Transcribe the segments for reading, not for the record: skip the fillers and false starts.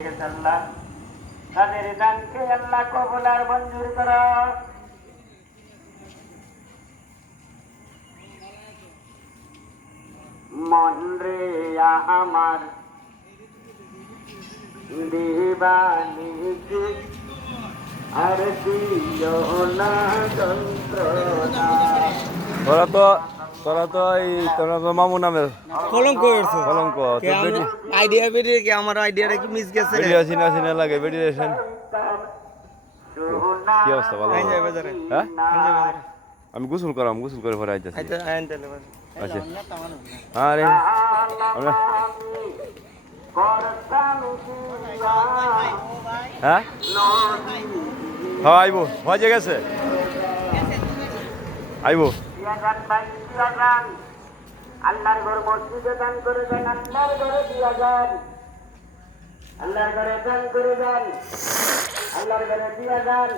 আল্লাহ তাদের দানকে আল্লাহ কবুল আর মঞ্জুর করো। মন রে আমার দিবানিকে আর দিও না যন্ত্রণা। তোরা তো মামু নামের কলঙ্ক হয়েছে কলঙ্ক। আইডিয়া বেরিয়ে কি আমার আইডিয়াটা কি মিস গেছে বেরিয়ে চিনা চিনা লাগে বেরিয়ে আসেন। কি অবস্থা, ভালো? হ্যাঁ, আমি গোসল করে পরে আইতেছি। আচ্ছা, আরে হ্যাঁ আইবো, হয়ে গেছে আইবো। আল্লাহর ঘর মসজিদে দান করে দেন, আল্লাহর ঘরে দিয়া যান, আল্লাহর ঘরে দান করে দেন, আল্লাহর ঘরে দিয়া যান।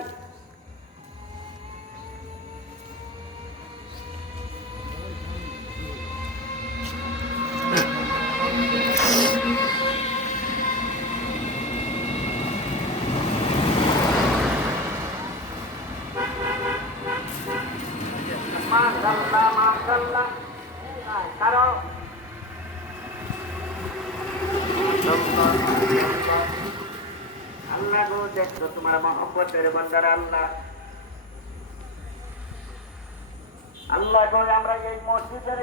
মাশাআল্লাহ মাশাআল্লাহ। কারো আল্লাহ গো, দেখো তোমার মহব্বতের বান্দারা আল্লাহ। আল্লাহ গো, আমরা এই মসজিদের